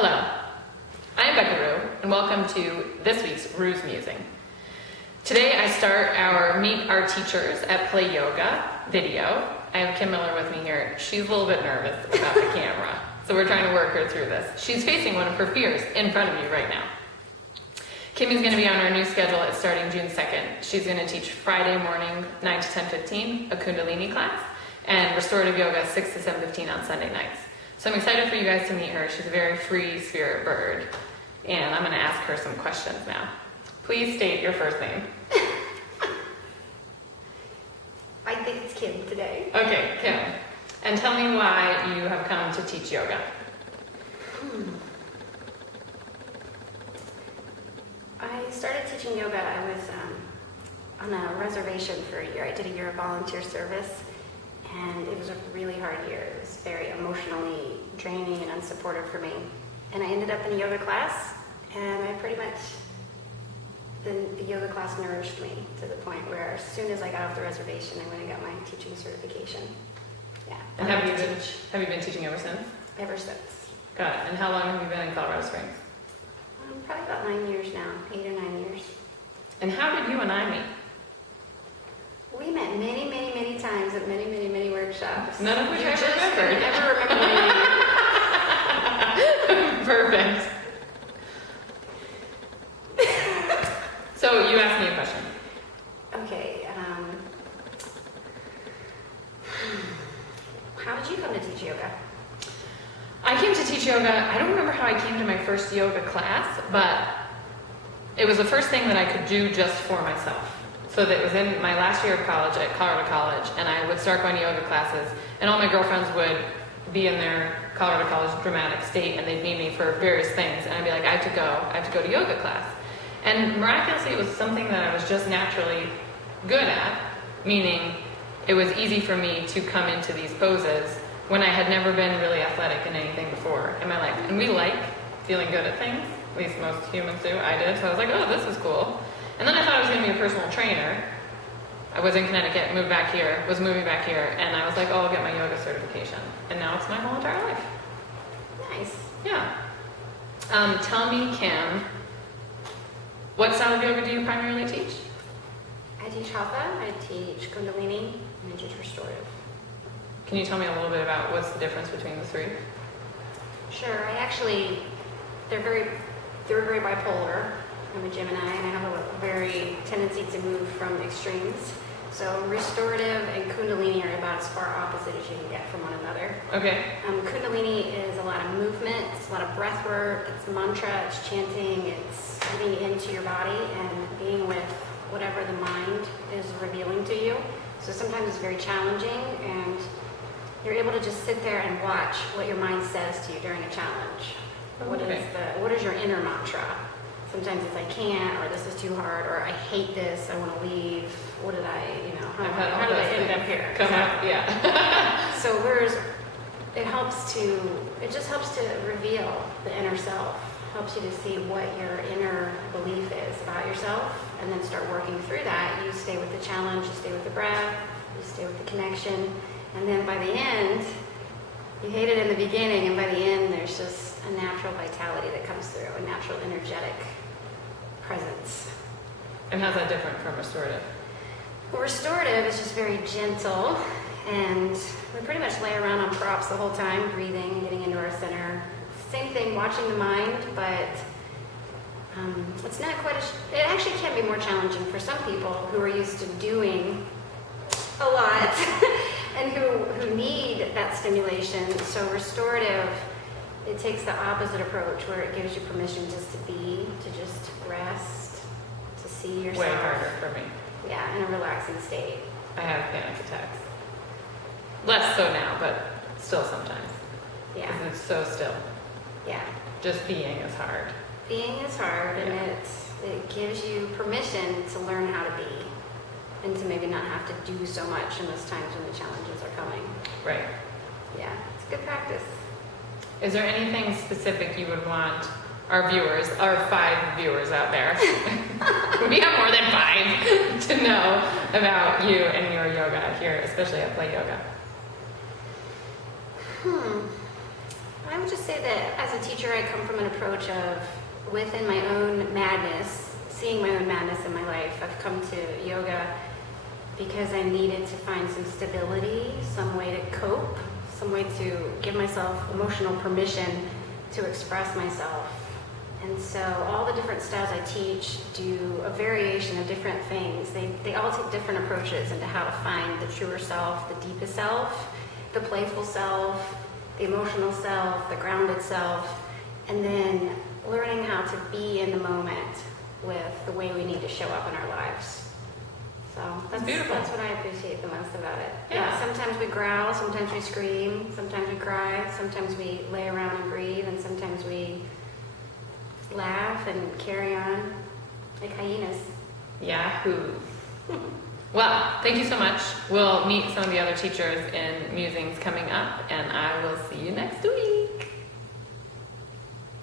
Hello, I'm Becca and welcome to this week's Rue's Musing. Today I start our Meet Our Teachers at Play Yoga video. I have Kim Miller with me here. She's a little bit nervous about the camera, so we're trying to work her through this. She's facing one of her fears in front of you right now. Kimmy's going to be on our new schedule. It's starting June 2nd. She's going to teach Friday morning 9 to 10:15, a Kundalini class, and restorative yoga 6 to 7:15 on Sunday nights. So I'm excited for you guys to meet her. She's a very free spirit bird, and I'm going to ask her some questions now. Please state your first name. I think it's Kim today. Okay, Kim. And tell me why you have come to teach yoga. I started teaching yoga. I was on a reservation for a year. I did a year of volunteer service, and it was a really hard year. It was very emotionally draining and unsupportive for me. And I ended up in a yoga class, and I pretty much, the yoga class nourished me to the point where as soon as I got off the reservation, I went and got my teaching certification. Yeah. And have you been teaching ever since? Ever since. Got it. And how long have you been in Colorado Springs? Probably about 9 years now, 8 or 9 years. And how did you and I meet? We met many, many, many times at many, many, many workshops. None of which I remember. I never remember my name. Perfect. So you asked me a question. Okay. How did you come to teach yoga? I came to teach yoga. I don't remember how I came to my first yoga class, but it was the first thing that I could do just for myself. So that it was in my last year of college at Colorado College, and I would start going to yoga classes, and all my girlfriends would be in their Colorado College dramatic state, and they'd need me for various things, and I'd be like, I have to go to yoga class. And miraculously, it was something that I was just naturally good at, meaning it was easy for me to come into these poses when I had never been really athletic in anything before in my life. And we like feeling good at things, at least most humans do. I did, so I was like, oh, this is cool. And then I thought I was going to be a personal trainer. I was in Connecticut, moving back here, and I was like, oh, I'll get my yoga certification. And now it's my whole entire life. Nice. Yeah. Tell me, Kim, what style of yoga do you primarily teach? I teach Hatha, I teach Kundalini, and I teach restorative. Can you tell me a little bit about what's the difference between the three? Sure. They're very bipolar. I'm a Gemini, and I have a very tendency to move from extremes. So restorative and Kundalini are about as far opposite as you can get from one another. Okay. Kundalini is a lot of movement, it's a lot of breath work, it's mantra, it's chanting, it's getting into your body and being with whatever the mind is revealing to you. So sometimes it's very challenging, and you're able to just sit there and watch what your mind says to you during a challenge. Okay. What is your inner mantra? Sometimes it's I can't, or this is too hard, or I hate this, I want to leave. What did I, how did I end up here? Come out, yeah. So it just helps to reveal the inner self, helps you to see what your inner belief is about yourself, and then start working through that. You stay with the challenge, you stay with the breath, you stay with the connection, and then by the end, you hate it in the beginning, and by the end, there's just a natural vitality that comes through, a natural energetic presence. And how's that different from restorative? Well, restorative is just very gentle, and we pretty much lay around on props the whole time, breathing, getting into our center. Same thing, watching the mind, but it's not quite it actually can be more challenging for some people who are used to doing a lot and who need that stimulation. So restorative, it takes the opposite approach, where it gives you permission just to be, to just rest, to see yourself. Way harder for me. Yeah, in a relaxing state. I have panic attacks. Less so now, but still sometimes. Yeah. Because it's so still. Yeah. Just being is hard. Being is hard, and Yeah. it gives you permission to learn how to be, and to maybe not have to do so much in those times when the challenges are coming. Right. Yeah, it's good practice. Is there anything specific you would want our viewers, our 5 viewers out there, we have more than 5, to know about you and your yoga here, especially at Play Yoga? I would just say that as a teacher, I come from an approach of within my own madness, seeing my own madness in my life. I've come to yoga because I needed to find some stability, some way to cope, some way to give myself emotional permission to express myself. And so all the different styles I teach do a variation of different things. They all take different approaches into how to find the truer self, the deepest self, the playful self, the emotional self, the grounded self, and then learning how to be in the moment with the way we need to show up in our lives. So that's beautiful. That's what I appreciate the most about it. Yeah. Sometimes we growl, sometimes we scream, sometimes we cry, sometimes we lay around and breathe, and sometimes we laugh and carry on like hyenas. Yahoo. Well, thank you so much. We'll meet some of the other teachers in Musings coming up, and I will see you next week.